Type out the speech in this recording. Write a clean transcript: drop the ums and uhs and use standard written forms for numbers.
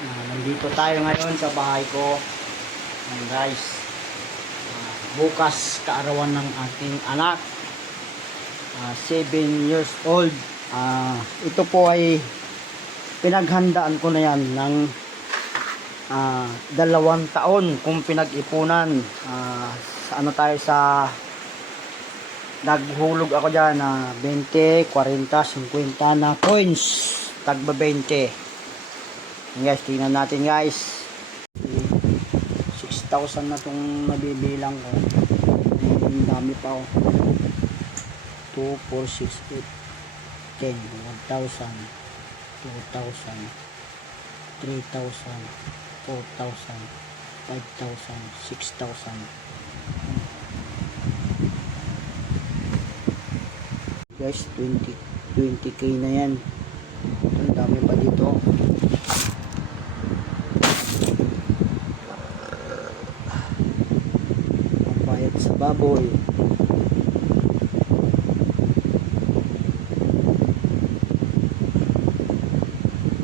Nandito tayo ngayon sa bahay ko. Ayan guys. Bukas kaarawan ng ating anak. 7 years old. Ito po ay pinaghandaan ko na yan ng 2 taon kung pinag-ipunan. Naghulog ako dyan na 20, 40, 50 na coins. Tagba 20. Ayan guys, tingnan natin guys. 6,000 na itong nabibilang ko. Ang dami pa oh. 2, 4, 6, 8, 10, 1,000, 2,000, 3,000, 4,000, 5,000, 6,000. Guys, 20k na yan. Ang dami pa dito. Ang bayad sa baboy.